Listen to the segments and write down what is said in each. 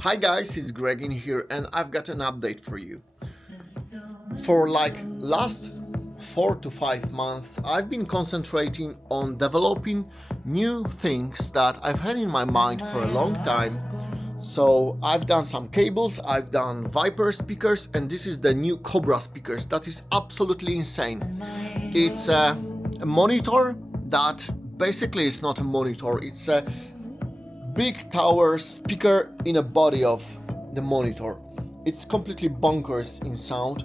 Hi guys, it's Greg in here and I've got an update for you. For last 4 to 5 months, I've been concentrating on developing new things that I've had in my mind for a long time. So I've done some cables, I've done Viper speakers, and this is the new Cobra speakers. That is absolutely insane. It's a monitor that basically is not a monitor, it's a big tower speaker in a body of the monitor. It's completely bonkers in sound.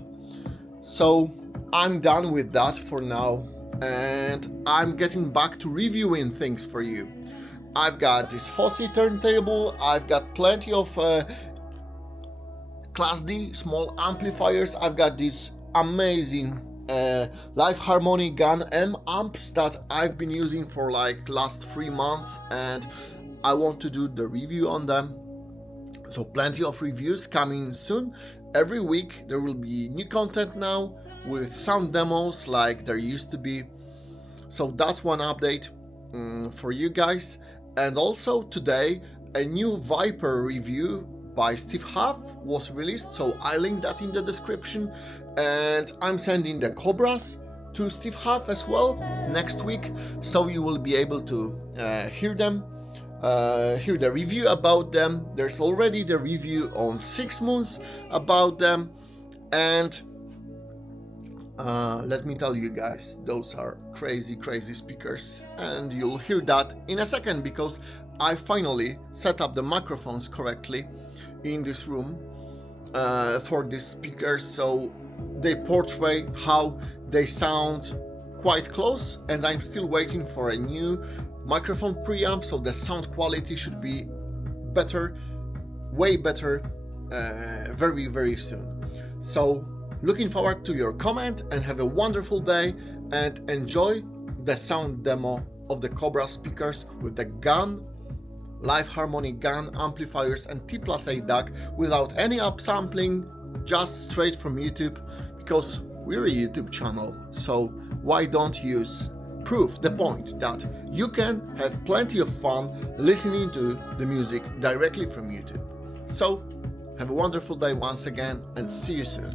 So I'm done with that for now and I'm getting back to reviewing things for you. I've got this Fossey turntable, I've got plenty of Class D small amplifiers, I've got these amazing Live Harmony Gun M amps that I've been using for last 3 months and I want to do the review on them. So plenty of reviews coming soon. Every week there will be new content now with sound demos like there used to be. So that's one update for you guys. And also today a new Viper review by Steve Huff was released, so I link that in the description, and I'm sending the Cobras to Steve Huff as well next week, so you will be able to hear them. Hear the review about them. There's already the review on 6 Moons about them, and let me tell you guys, those are crazy speakers, and you'll hear that in a second because I finally set up the microphones correctly in this room for these speakers, so they portray how they sound quite close, and I'm still waiting for a new microphone preamp, so the sound quality should be better, way better, very soon. So looking forward to your comment and have a wonderful day and enjoy the sound demo of the Cobra speakers with the Gun Live Harmony Gun amplifiers and T+A DAC without any upsampling, just straight from YouTube, because we're a YouTube channel, so why don't use prove the point that you can have plenty of fun listening to the music directly from YouTube. So have a wonderful day once again and see you soon.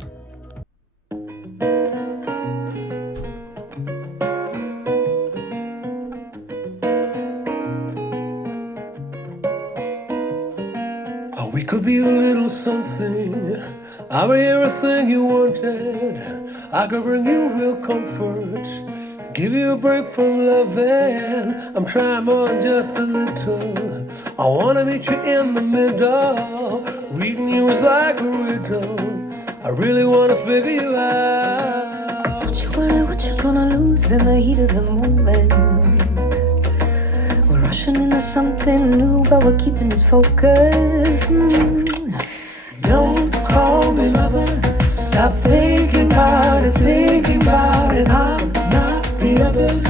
Oh, we could be a little something. I'll be everything you wanted. I could bring you real comfort, give you a break from loving. I'm trying more than just a little. I wanna meet you in the middle. Reading you is like a riddle. I really wanna figure you out. Don't you worry what you're gonna lose in the heat of the moment. We're rushing into something new, but we're keeping it focused. Don't call me lover. Stop thinking about it, I'm not the others.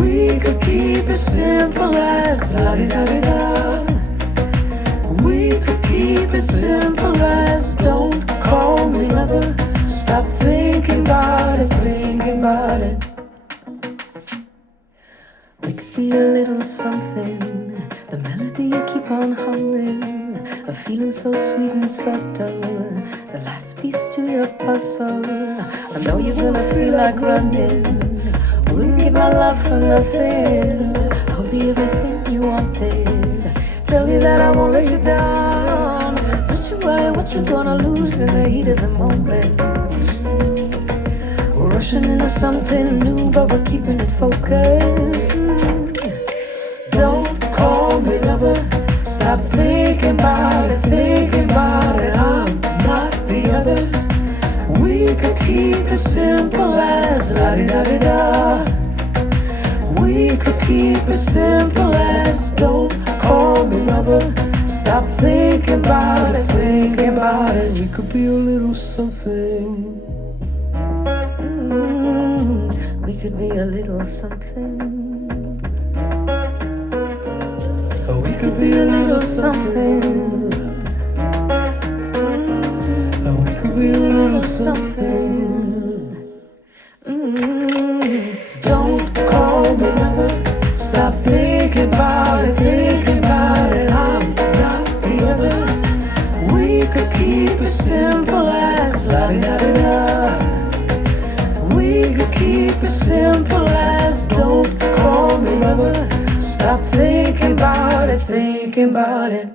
We could keep it simple as la-di-da-di-da. We could keep it simple as don't call me lover. Stop thinking about it, We could be a little something, the melody you keep on humming, a feeling so sweet and subtle, the last piece to your puzzle. I know you're gonna feel like running, wouldn't give my love for nothing. I'll be everything you wanted, tell you that I won't let you down. Don't you worry what you're gonna lose in the heat of the moment. We're rushing into something new, but we're keeping it focused. Don't call me lover. Stop thinking about it, I'm not the others. We could keep it simple as la-di-da-di-da. We could keep it simple as don't call me lover. Stop thinking about it, We could be a little something. We could be a little something. We could be a little something. We could be a little something. Don't call me lover. Stop thinking about it, I'm not the others. keep it simple as la-di-da-di-da. We could keep it simple as don't call me lover. Stop thinking about it, thinking about it.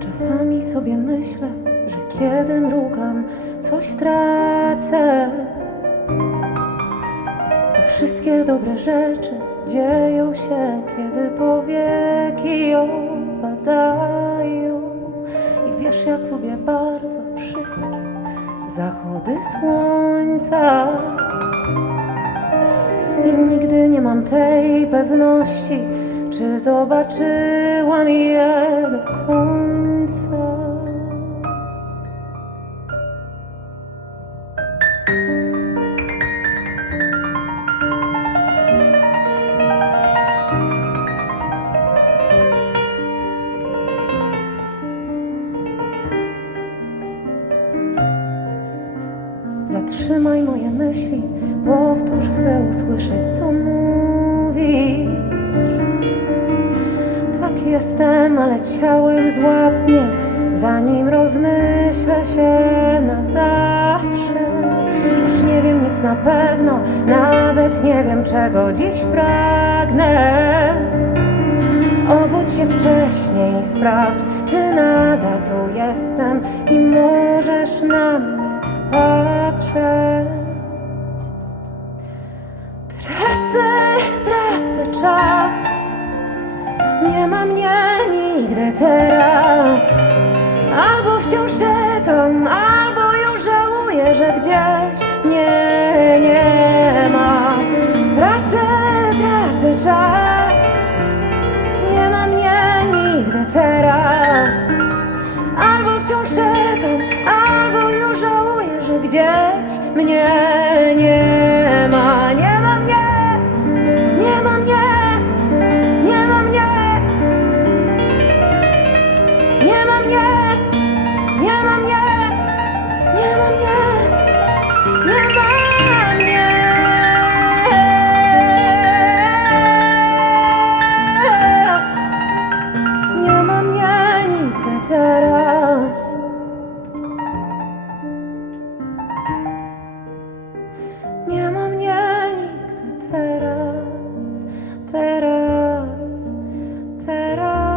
Czasami sobie myślę, że kiedy mrugam, coś tracę. I wszystkie dobre rzeczy dzieją się, kiedy powieki opadają. I wiesz, jak lubię bardzo wszystkie zachody słońca. I nigdy nie mam tej pewności, czy zobaczyłam je do końca. Zatrzymaj moje myśli, powtórz, chcę usłyszeć, co mówisz. Tak jestem, ale ciałem złap mnie, zanim rozmyślę się na zawsze. Już nie wiem nic na pewno, nawet nie wiem, czego dziś pragnę. Obudź się wcześniej i sprawdź, czy nadal tu jestem i możesz na mnie patrzeć. Tracę czas, nie ma mnie nigdy teraz. Albo wciąż czekam, albo już żałuję, że gdzieś mnie nie ma. Tracę czas, nie ma mnie nigdy teraz. Albo wciąż czekam, albo już żałuję, że gdzieś mnie nie ma. Nie ma mnie, nie ma mnie, nie ma mnie, nie ma mnie, nie ma mnie, nie ma mnie, nie ma mnie. Nie ma mnie nigdy teraz. Nie ma mnie nigdy teraz, teraz, teraz.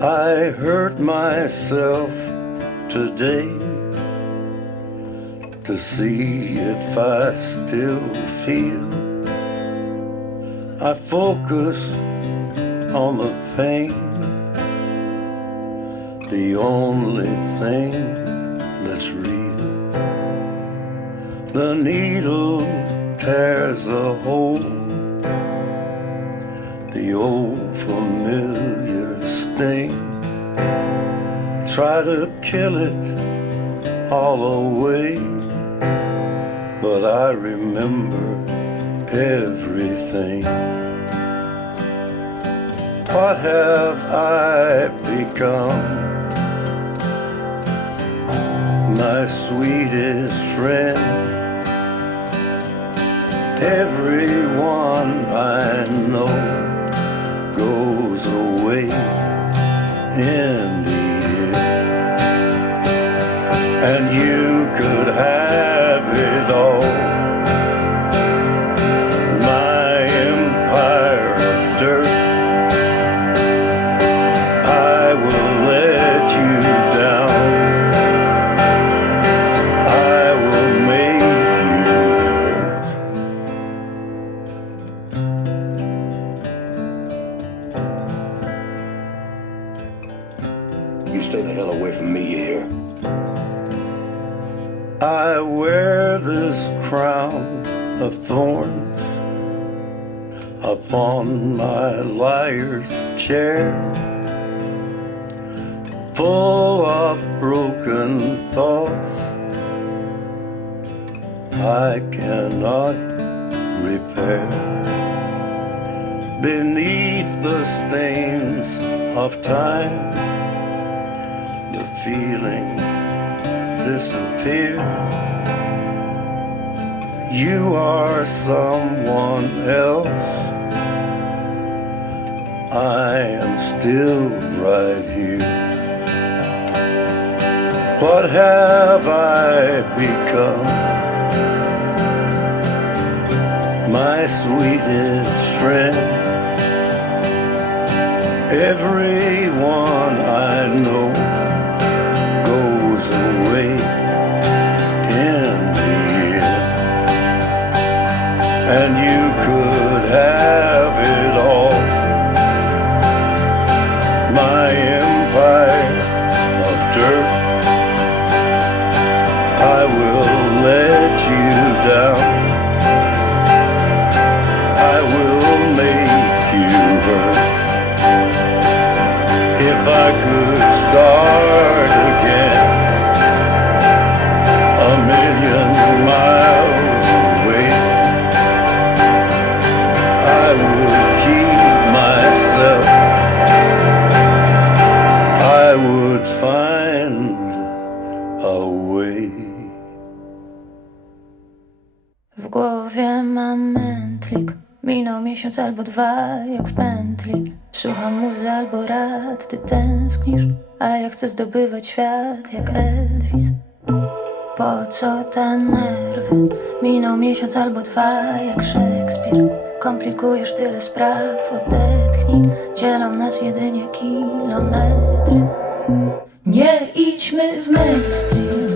I hurt myself today to see if I still feel. I focus on the pain, the only thing that's real. The needle tears a hole, the old familiar sting. Try to kill it all away, but I remember everything. What have I become? My sweetest friend. Everyone I know goes away in the end, and you could have it all. My empire of dirt, I will let you down. I will make you hurt. You stay the hell away from me, you hear? I wear this crown of thorns upon my liar's chair, full of broken thoughts I cannot repair. Beneath the stains of time, the feelings disappear. You are someone else, I am still right here. What have I become? My sweetest friend. Everyone I know goes away in the end, and you could have it all. My empire of dirt, I will let you down. I will make you hurt. If I could start again, a million miles away, I would keep myself. I would find a way. W głowie mam mętlik. Minął miesiąc albo dwa, jak w pętli. Słucham muzy albo rad, ty tęsknisz, a ja chcę zdobywać świat jak Elvis. Po co te nerwy? Minął miesiąc albo dwa, jak Szekspir. Komplikujesz tyle spraw, odetchnij. Dzielą nas jedynie kilometry. Nie idźmy w mainstream.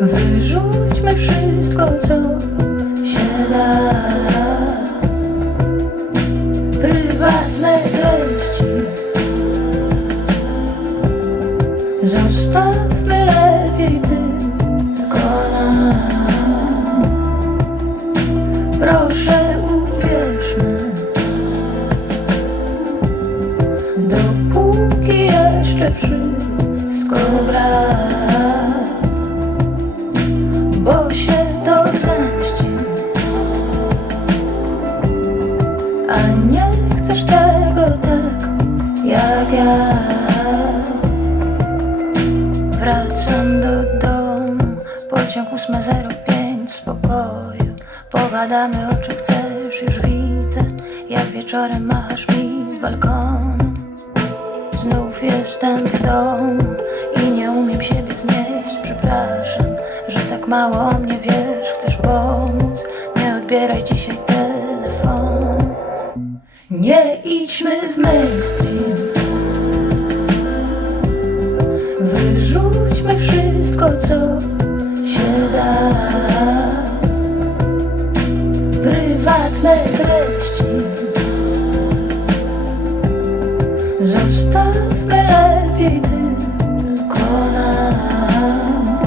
Wyrzućmy wszystko, co się da. Prywatne treści zostawmy lepiej tylko nam. Proszę uwierzmy, dopóki jeszcze wszystko gra, bo się to zemści. A nie chcesz tego tak jak ja. Wracam do domu, pociąg 8:05 w spokoju. Pogadamy o czym chcesz, już widzę, jak wieczorem machasz mi z balkonu. Znów jestem w domu i nie umiem siebie znieść. Przepraszam, że tak mało o mnie wiesz. Chcesz pomóc, nie odbieraj dzisiaj telefonu. Nie idźmy w mainstream. Wyrzućmy wszystko, co się da. Prywatne treści zostawmy lepiej tylko nam.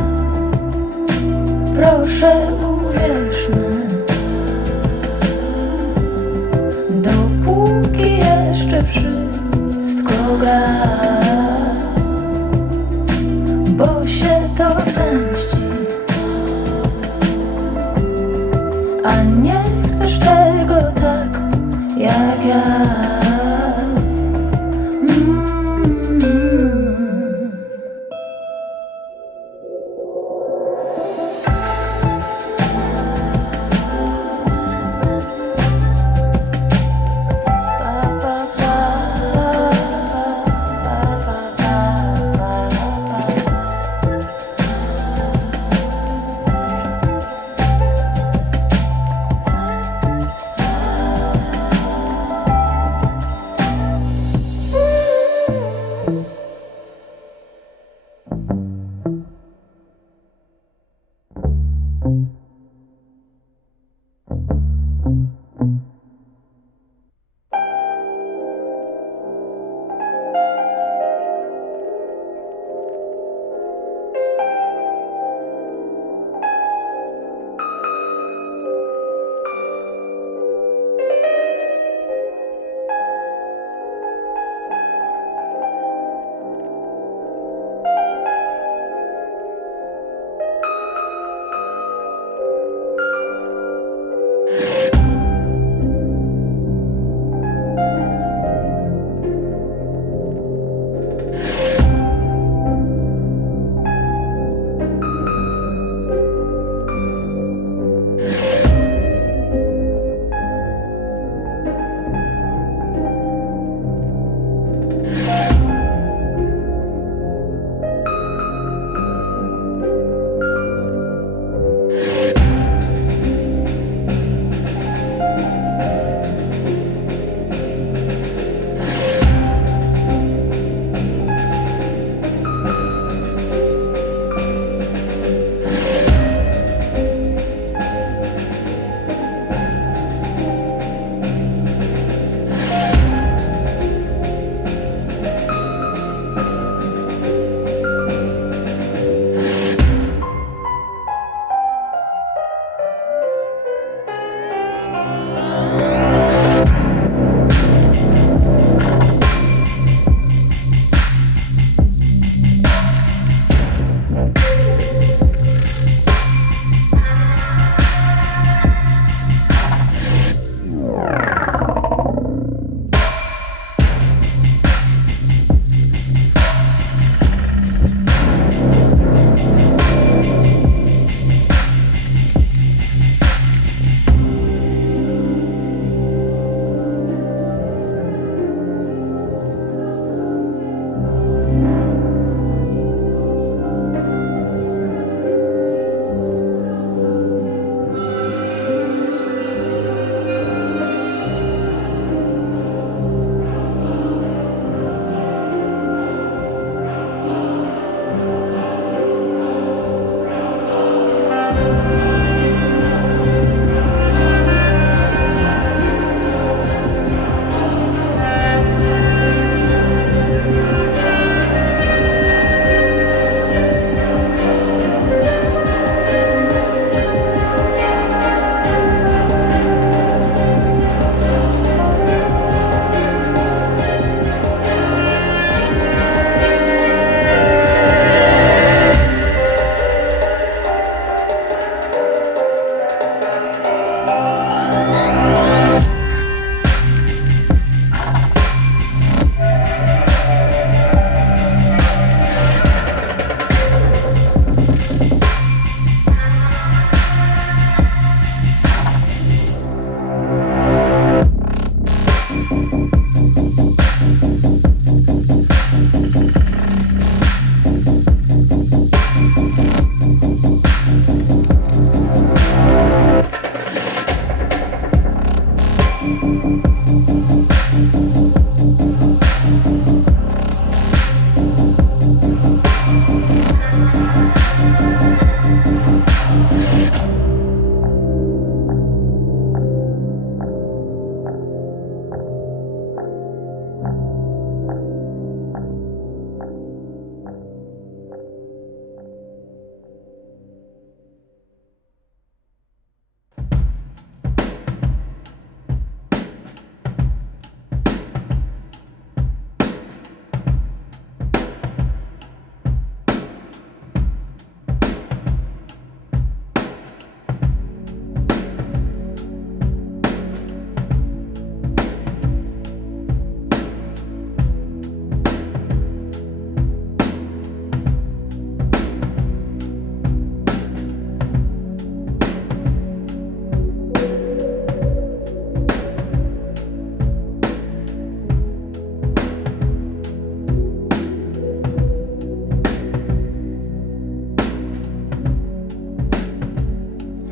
Proszę uwierzmy, dopóki jeszcze wszystko gra, bo się to zemści.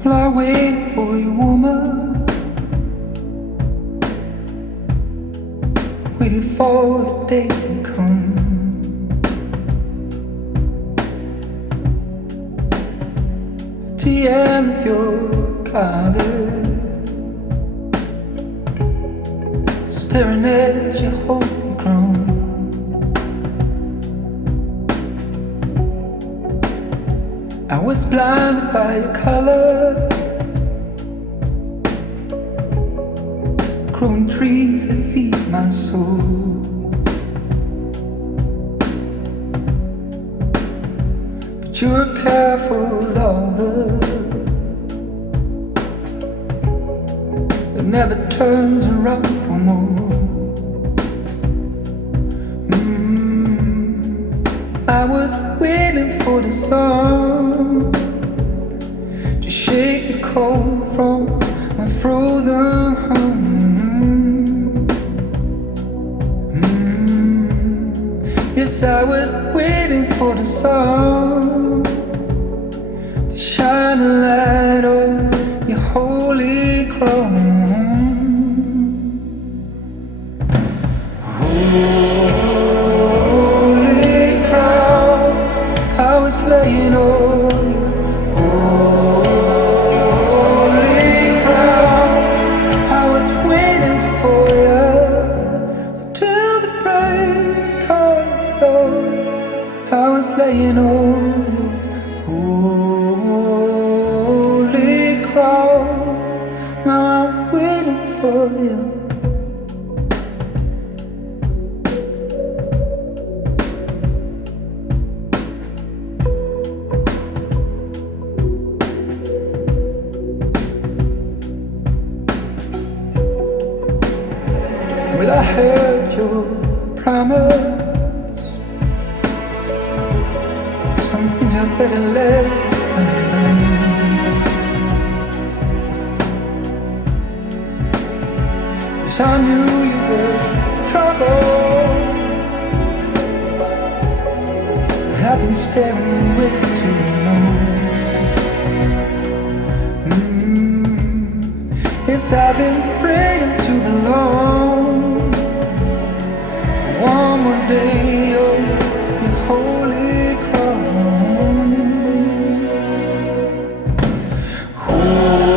Well, I wait for you, woman. Waited for the day to come. At the end of your garden, staring at your holy ground. I was blinded by your color, growing trees that feed my soul. But you're a careful lover that never turns around for more. I was waiting for the sun to shake the cold from my frozen home. Yes, I was waiting for the sun to shine a light on your holy crown. Laying on you, holy crown. I was waiting for you till the break of dawn. I was laying on you, holy crown. Now I'm waiting for you. Well, I heard your promise. Some things are better left undone. Yes, I knew you were trouble. I've been staring way too long. Yes, I've been praying to belong. One more day on your holy crown. Holy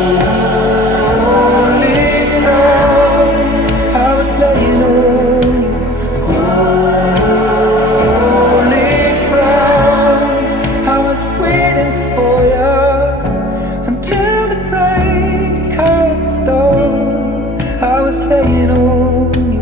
crown, I was laying on you. Holy crown, I was waiting for you until the break of dawn. I was laying on you.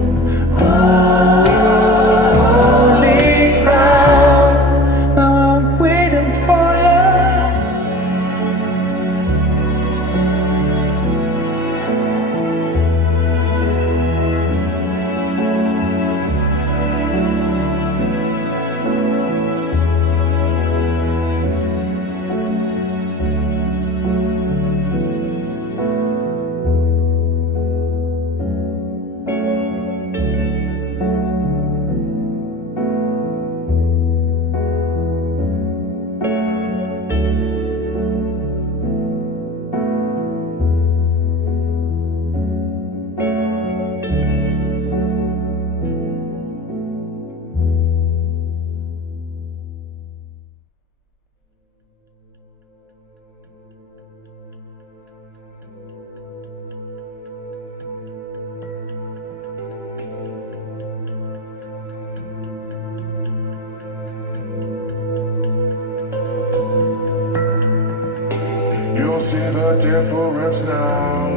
You'll see the difference now.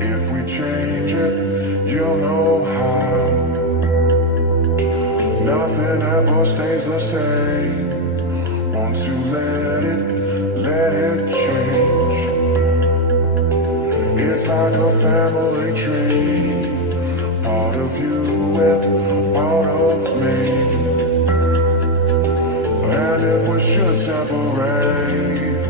If we change it, you'll know how. Nothing ever stays the same. Once you let it change. It's like a family tree. Part of you and part of me. And if we should separate,